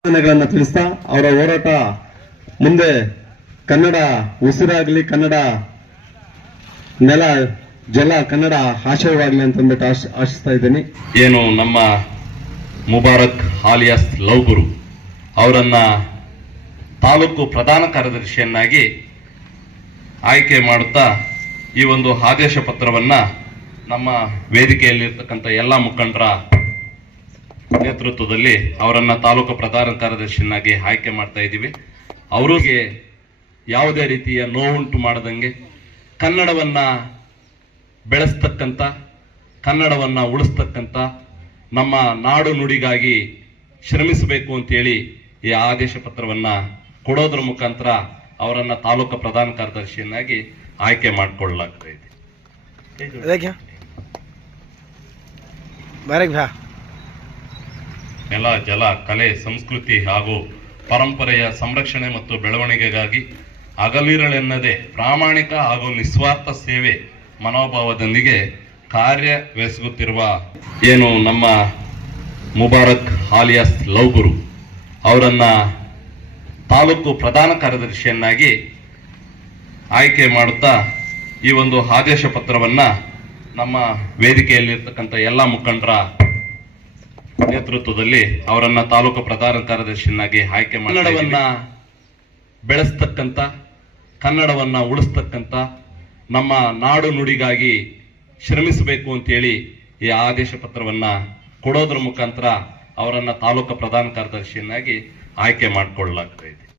ತಿಳಿಸ್ತಾ ಅವರ ಹೋರಾಟ ಮುಂದೆ ಕನ್ನಡ ಉಸಿರಾಗಲಿ, ಕನ್ನಡ ನೆಲ, ಜಲ, ಕನ್ನಡ ಆಶಯವಾಗ್ಲಿ ಅಂತಂದ್ಬಿಟ್ಟು ಆಶ್- ಆಶಿಸ್ತಾ ಇದ್ದೀನಿ. ಏನು ನಮ್ಮ ಮುಬಾರಕ್ ಆಲಿಯಾಸ್ ಲವ್ ಗುರು ಅವರನ್ನ ತಾಲೂಕು ಪ್ರಧಾನ ಕಾರ್ಯದರ್ಶಿಯನ್ನಾಗಿ ಆಯ್ಕೆ ಮಾಡುತ್ತಾ ಈ ಒಂದು ಆದೇಶ ಪತ್ರವನ್ನ ನಮ್ಮ ವೇದಿಕೆಯಲ್ಲಿರ್ತಕ್ಕಂಥ ಎಲ್ಲ ಮುಖಂಡರ ನೇತೃತ್ವದಲ್ಲಿ ಅವರನ್ನ ತಾಲೂಕು ಪ್ರಧಾನ ಕಾರ್ಯದರ್ಶಿಯನ್ನಾಗಿ ಆಯ್ಕೆ ಮಾಡ್ತಾ ಇದ್ದೀವಿ. ಅವರಿಗೆ ಯಾವುದೇ ರೀತಿಯ ನೋವುಂಟು ಮಾಡದಂಗೆ ಕನ್ನಡವನ್ನ ಬೆಳೆಸ್ತಕ್ಕಂಥ, ಕನ್ನಡವನ್ನ ಉಳಿಸ್ತಕ್ಕಂಥ ನಮ್ಮ ನಾಡು ನುಡಿಗಾಗಿ ಶ್ರಮಿಸಬೇಕು ಅಂತೇಳಿ ಈ ಆದೇಶ ಪತ್ರವನ್ನ ಕೊಡೋದ್ರ ಮುಖಾಂತರ ಅವರನ್ನ ತಾಲೂಕು ಪ್ರಧಾನ ಕಾರ್ಯದರ್ಶಿಯನ್ನಾಗಿ ಆಯ್ಕೆ ಮಾಡಿಕೊಳ್ಳಲಾಗ್ತಾ ಇದೆ. ನೆಲ, ಜಲ, ಕಲೆ, ಸಂಸ್ಕೃತಿ ಹಾಗೂ ಪರಂಪರೆಯ ಸಂರಕ್ಷಣೆ ಮತ್ತು ಬೆಳವಣಿಗೆಗಾಗಿ ಹಗಲಿರಳೆನ್ನದೆ ಪ್ರಾಮಾಣಿಕ ಹಾಗೂ ನಿಸ್ವಾರ್ಥ ಸೇವೆ ಮನೋಭಾವದೊಂದಿಗೆ ಕಾರ್ಯವೆಸಗುತ್ತಿರುವ ಏನು ನಮ್ಮ ಮುಬಾರಕ್ ಹಾಲಿಯಾಸ್ ಲವ್ ಗುರು ಅವರನ್ನ ತಾಲೂಕು ಪ್ರಧಾನ ಕಾರ್ಯದರ್ಶಿಯನ್ನಾಗಿ ಆಯ್ಕೆ ಮಾಡುತ್ತಾ ಈ ಒಂದು ಆದೇಶ ಪತ್ರವನ್ನ ನಮ್ಮ ವೇದಿಕೆಯಲ್ಲಿರ್ತಕ್ಕಂಥ ಎಲ್ಲ ಮುಖಂಡರ ನೇತೃತ್ವದಲ್ಲಿ ಅವರನ್ನ ತಾಲೂಕು ಪ್ರಧಾನ ಕಾರ್ಯದರ್ಶಿಯನ್ನಾಗಿ ಆಯ್ಕೆ ಮಾಡಿ ಕನ್ನಡವನ್ನ ಬೆಳೆಸ್ತಕ್ಕಂಥ, ಕನ್ನಡವನ್ನ ಉಳಿಸ್ತಕ್ಕಂಥ, ನಮ್ಮ ನಾಡು ನುಡಿಗಾಗಿ ಶ್ರಮಿಸಬೇಕು ಅಂತೇಳಿ ಈ ಆದೇಶ ಪತ್ರವನ್ನ ಕೊಡೋದ್ರ ಮುಖಾಂತರ ಅವರನ್ನ ತಾಲೂಕು ಪ್ರಧಾನ ಕಾರ್ಯದರ್ಶಿಯನ್ನಾಗಿ ಆಯ್ಕೆ ಮಾಡಿಕೊಳ್ಳಲಾಗ್ತಾ ಇದೆ.